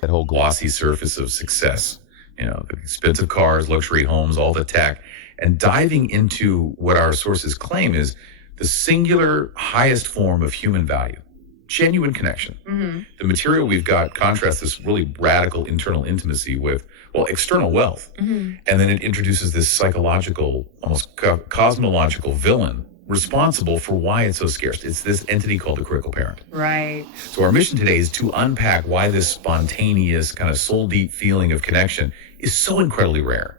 that whole glossy surface of success, the expensive cars, luxury homes, all the tech, and diving into what our sources claim is the singular highest form of human value, genuine connection. Mm-hmm. The material we've got contrasts this really radical internal intimacy with, external wealth. Mm-hmm. And then it introduces this psychological, almost cosmological villain responsible for why it's so scarce. It's this entity called the critical parent. Right. So our mission today is to unpack why this spontaneous kind of soul-deep feeling of connection is so incredibly rare,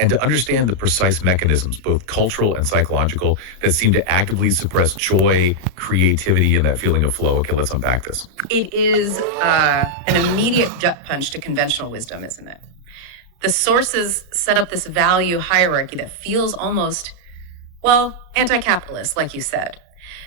and to understand the precise mechanisms, both cultural and psychological, that seem to actively suppress joy, creativity, and that feeling of flow. Okay, let's unpack this. It is an immediate gut punch to conventional wisdom, isn't it? The sources set up this value hierarchy that feels almost, anti-capitalist, like you said.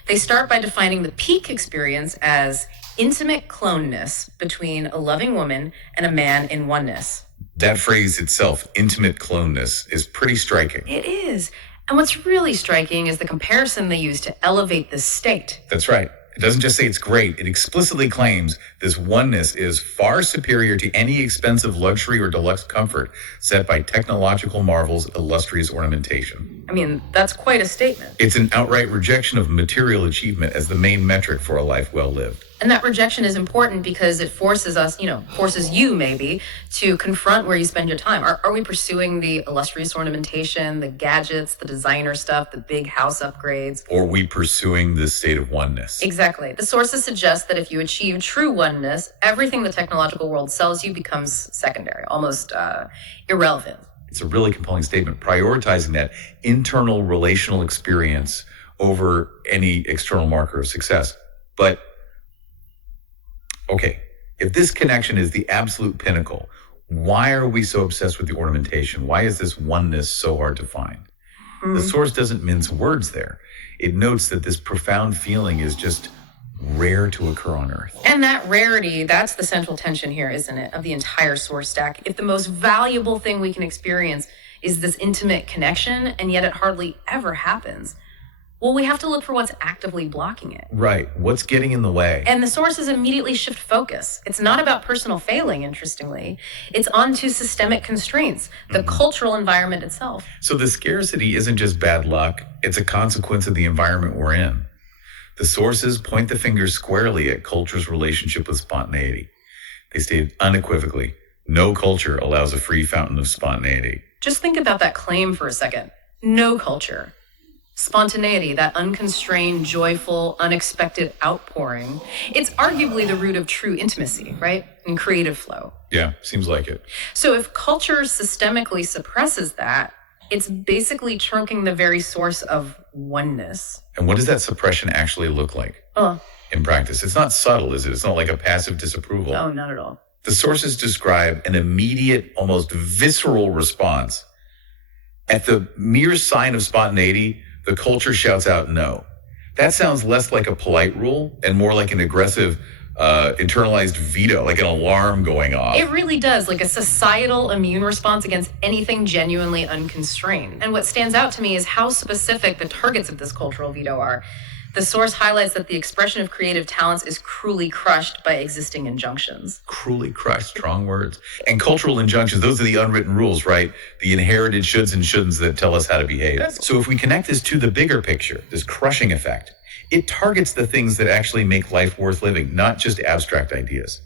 They start by defining the peak experience as intimate cloneness between a loving woman and a man in oneness. That phrase itself, intimate cloneness, is pretty striking. It is. And what's really striking is the comparison they use to elevate this state. That's right. It doesn't just say it's great. It explicitly claims this oneness is far superior to any expensive luxury or deluxe comfort set by technological marvels, illustrious ornamentation. I mean, that's quite a statement. It's an outright rejection of material achievement as the main metric for a life well lived. And that rejection is important because it forces us, forces you maybe to confront where you spend your time. Are we pursuing the illustrious ornamentation, the gadgets, the designer stuff, the big house upgrades? Or are we pursuing this state of oneness? Exactly. The sources suggest that if you achieve true oneness, everything the technological world sells you becomes secondary, almost irrelevant. It's a really compelling statement, prioritizing that internal relational experience over any external marker of success. But okay, if this connection is the absolute pinnacle, why are we so obsessed with the ornamentation? Why is this oneness so hard to find? The source doesn't mince words there. It notes that this profound feeling is just rare to occur on Earth. And that rarity, that's the central tension here, isn't it, of the entire source stack. If the most valuable thing we can experience is this intimate connection, and yet it hardly ever happens, well, we have to look for what's actively blocking it. Right. What's getting in the way? And the sources immediately shift focus. It's not about personal failing, interestingly. It's onto systemic constraints, the cultural environment itself. So the scarcity isn't just bad luck. It's a consequence of the environment we're in. The sources point the finger squarely at culture's relationship with spontaneity. They state unequivocally, no culture allows a free fountain of spontaneity. Just think about that claim for a second. No culture. Spontaneity, that unconstrained, joyful, unexpected outpouring, it's arguably the root of true intimacy, right? And creative flow. Yeah, seems like it. So if culture systemically suppresses that, it's basically choking the very source of oneness. And what does that suppression actually look like in practice? It's not subtle, is it? It's not like a passive disapproval. No, not at all. The sources describe an immediate, almost visceral response. At the mere sign of spontaneity, the culture shouts out no. That sounds less like a polite rule and more like an aggressive, internalized veto, like an alarm going off. It really does, like a societal immune response against anything genuinely unconstrained. And what stands out to me is how specific the targets of this cultural veto are. The source highlights that the expression of creative talents is cruelly crushed by existing injunctions. Cruelly crushed, strong words. And cultural injunctions, those are the unwritten rules, right? The inherited shoulds and shouldn'ts that tell us how to behave. So if we connect this to the bigger picture, this crushing effect, it targets the things that actually make life worth living, not just abstract ideas.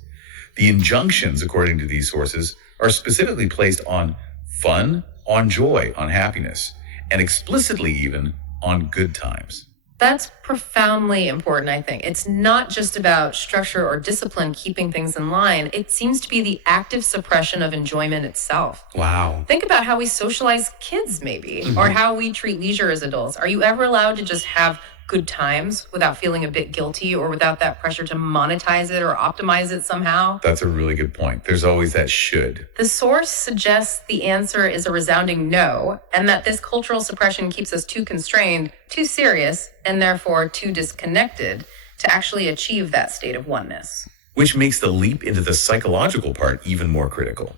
The injunctions, according to these sources, are specifically placed on fun, on joy, on happiness, and explicitly even on good times. That's profoundly important, I think. It's not just about structure or discipline keeping things in line. It seems to be the active suppression of enjoyment itself. Wow. Think about how we socialize kids, maybe, or how we treat leisure as adults. Are you ever allowed to just have good times without feeling a bit guilty or without that pressure to monetize it or optimize it somehow? That's a really good point. There's always that should. The source suggests the answer is a resounding no, and that this cultural suppression keeps us too constrained, too serious, and therefore too disconnected to actually achieve that state of oneness. Which makes the leap into the psychological part even more critical.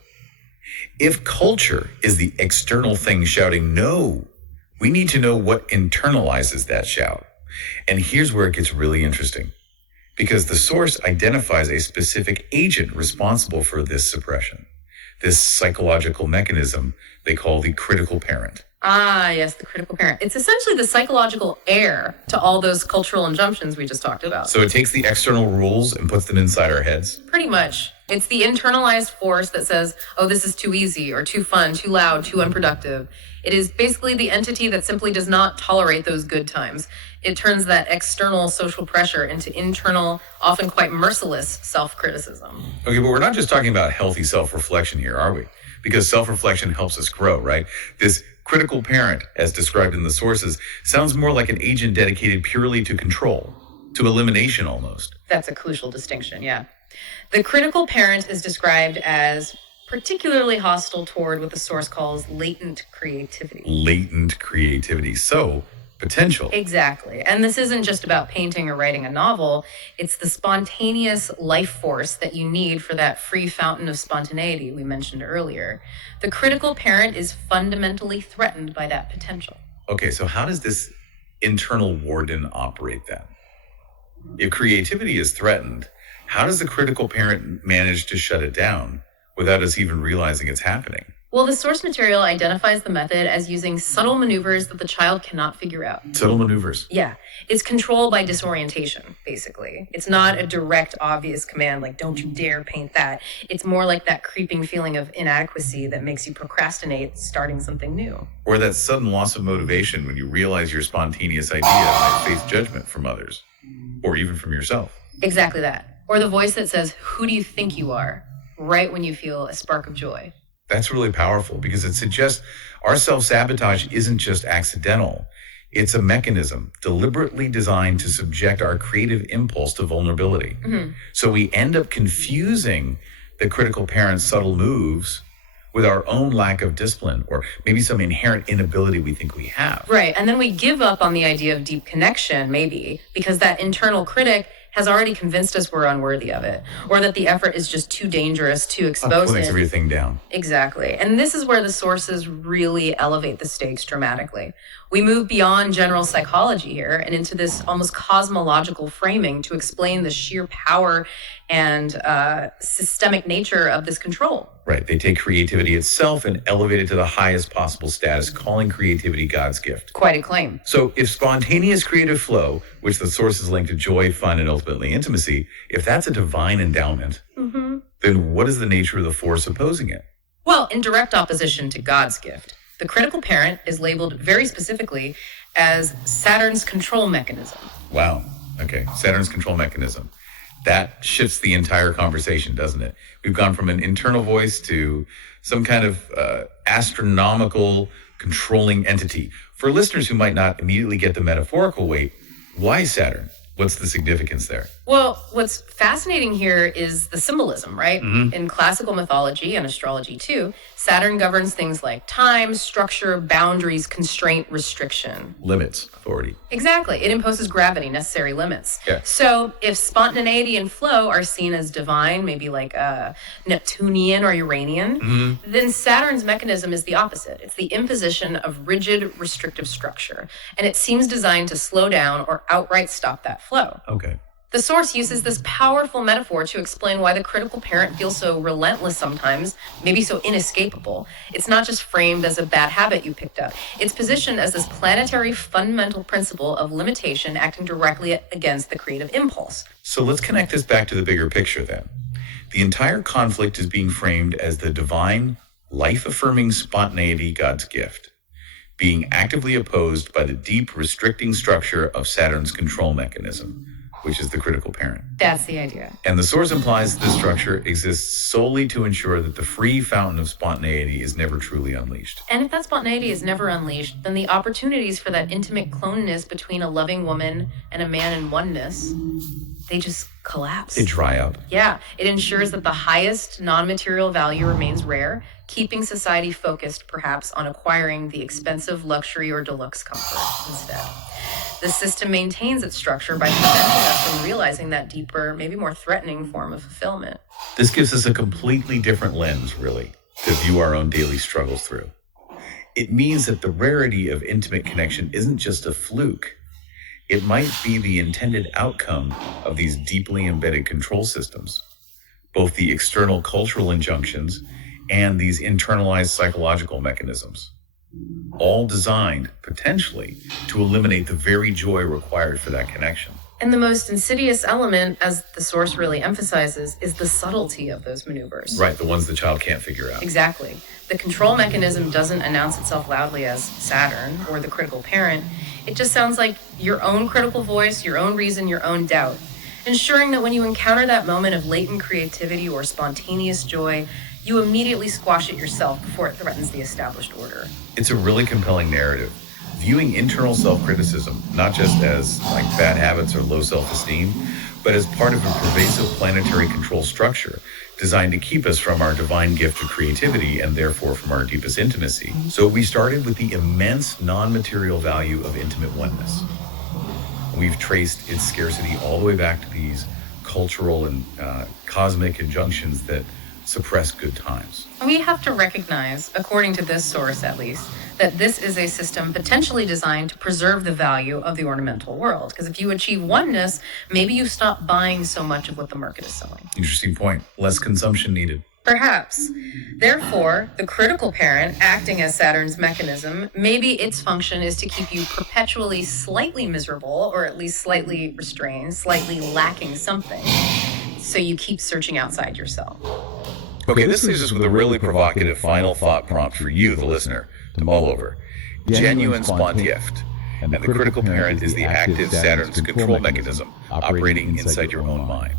If culture is the external thing shouting no, we need to know what internalizes that shout. And here's where it gets really interesting. because the source identifies a specific agent responsible for this suppression, this psychological mechanism they call the critical parent. Ah, yes, the critical parent. It's essentially the psychological heir to all those cultural injunctions we just talked about. So it takes the external rules and puts them inside our heads? Pretty much. It's the internalized force that says, oh, this is too easy or too fun, too loud, too unproductive. It is basically the entity that simply does not tolerate those good times. It turns that external social pressure into internal, often quite merciless self-criticism. Okay, but we're not just talking about healthy self-reflection here, are we? Because self-reflection helps us grow, right? This critical parent, as described in the sources, sounds more like an agent dedicated purely to control, to elimination almost. That's a crucial distinction, yeah. The critical parent is described as particularly hostile toward what the source calls latent creativity. Latent creativity. So, potential. Exactly. And this isn't just about painting or writing a novel. It's the spontaneous life force that you need for that free fountain of spontaneity we mentioned earlier. The critical parent is fundamentally threatened by that potential. Okay, so how does this internal warden operate then? If creativity is threatened, how does the critical parent manage to shut it down without us even realizing it's happening? Well, the source material identifies the method as using subtle maneuvers that the child cannot figure out. Subtle maneuvers. Yeah. It's control by disorientation, basically. It's not a direct, obvious command like, don't you dare paint that. It's more like that creeping feeling of inadequacy that makes you procrastinate starting something new. Or that sudden loss of motivation when you realize your spontaneous idea might face judgment from others, or even from yourself. Exactly that. Or the voice that says, who do you think you are? Right when you feel a spark of joy. That's really powerful because it suggests our self-sabotage isn't just accidental. It's a mechanism deliberately designed to subject our creative impulse to vulnerability. Mm-hmm. So we end up confusing the critical parent's subtle moves with our own lack of discipline or maybe some inherent inability we think we have. Right. And then we give up on the idea of deep connection, maybe, because that internal critic has already convinced us we're unworthy of it, or that the effort is just too dangerous, too exposing. Putting everything down. Exactly. And this is where the sources really elevate the stakes dramatically. We move beyond general psychology here and into this almost cosmological framing to explain the sheer power and systemic nature of this control. Right. They take creativity itself and elevate it to the highest possible status, calling creativity God's gift. Quite a claim. So if spontaneous creative flow, which the source is linked to joy, fun, and ultimately intimacy, if that's a divine endowment, then what is the nature of the force opposing it? Well, in direct opposition to God's gift, the critical parent is labeled very specifically as Saturn's control mechanism. Wow. Okay. Saturn's control mechanism. That shifts the entire conversation, doesn't it? We've gone from an internal voice to some kind of astronomical controlling entity. For listeners who might not immediately get the metaphorical weight, why Saturn? What's the significance there? Well, what's fascinating here is the symbolism, right? Mm-hmm. In classical mythology and astrology too, Saturn governs things like time, structure, boundaries, constraint, restriction. Limits, authority. Exactly. It imposes gravity, necessary limits. Yeah. So if spontaneity and flow are seen as divine, maybe like Neptunian or Uranian, then Saturn's mechanism is the opposite. It's the imposition of rigid, restrictive structure. And it seems designed to slow down or outright stop that flow. Okay. The source uses this powerful metaphor to explain why the critical parent feels so relentless sometimes, maybe so inescapable. It's not just framed as a bad habit you picked up. It's positioned as this planetary fundamental principle of limitation acting directly against the creative impulse. So let's connect this back to the bigger picture then. The entire conflict is being framed as the divine, life-affirming spontaneity God's gift, being actively opposed by the deep, restricting structure of Saturn's control mechanism, which is the critical parent. That's the idea. And the source implies that this structure exists solely to ensure that the free fountain of spontaneity is never truly unleashed. And if that spontaneity is never unleashed, then the opportunities for that intimate cloneness between a loving woman and a man in oneness, they just collapse. They dry up. Yeah, it ensures that the highest non-material value remains rare, keeping society focused perhaps on acquiring the expensive luxury or deluxe comfort instead. The system maintains its structure by preventing us from realizing that deeper, maybe more threatening form of fulfillment. This gives us a completely different lens, really, to view our own daily struggles through. It means that the rarity of intimate connection isn't just a fluke. It might be the intended outcome of these deeply embedded control systems, both the external cultural injunctions and these internalized psychological mechanisms, all designed potentially to eliminate the very joy required for that connection. And the most insidious element, as the source really emphasizes, is the subtlety of those maneuvers. Right, the ones the child can't figure out. Exactly. The control mechanism doesn't announce itself loudly as Saturn or the critical parent. It just sounds like your own critical voice, your own reason, your own doubt, ensuring that when you encounter that moment of latent creativity or spontaneous joy, you immediately squash it yourself before it threatens the established order. It's a really compelling narrative, viewing internal self-criticism not just as like bad habits or low self-esteem, but as part of a pervasive planetary control structure designed to keep us from our divine gift of creativity and therefore from our deepest intimacy. So we started with the immense non-material value of intimate oneness. We've traced its scarcity all the way back to these cultural and cosmic injunctions that suppress good times. We have to recognize, according to this source at least, that this is a system potentially designed to preserve the value of the ornamental world. Because if you achieve oneness, maybe you stop buying so much of what the market is selling. Interesting point. Less consumption needed. Perhaps. Therefore, the critical parent, acting as Saturn's mechanism, maybe its function is to keep you perpetually slightly miserable, or at least slightly restrained, slightly lacking something, so you keep searching outside yourself. Okay, this leaves us with a really provocative final thought prompt for you, the listener, to mull over. 𝗣𝗜𝗡𝗡𝗓𝗧𝗘, and the critical parent is the active Saturn's control mechanism operating inside your own mind.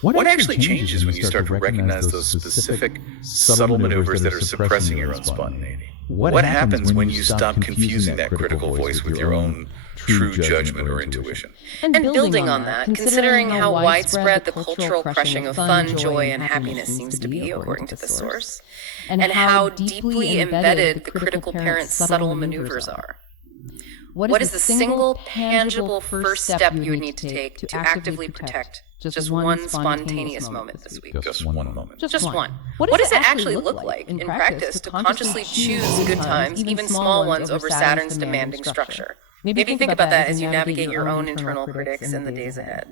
What actually changes when you start to recognize those specific, subtle maneuvers that are suppressing your own spontaneity? What happens when you stop confusing that critical voice with your own true judgment or intuition? And building on that, considering how widespread the cultural crushing of fun, joy, and happiness seems to be, according to the source, and how deeply embedded the critical parent's subtle maneuvers are. What is the single, tangible first step you would need to take to actively protect just one spontaneous moment this week? Just one moment. Just one. What does it actually look like in practice to consciously choose good times, even small ones, over Saturn's demanding structure? Maybe think about that as you navigate your own internal critics in the days ahead.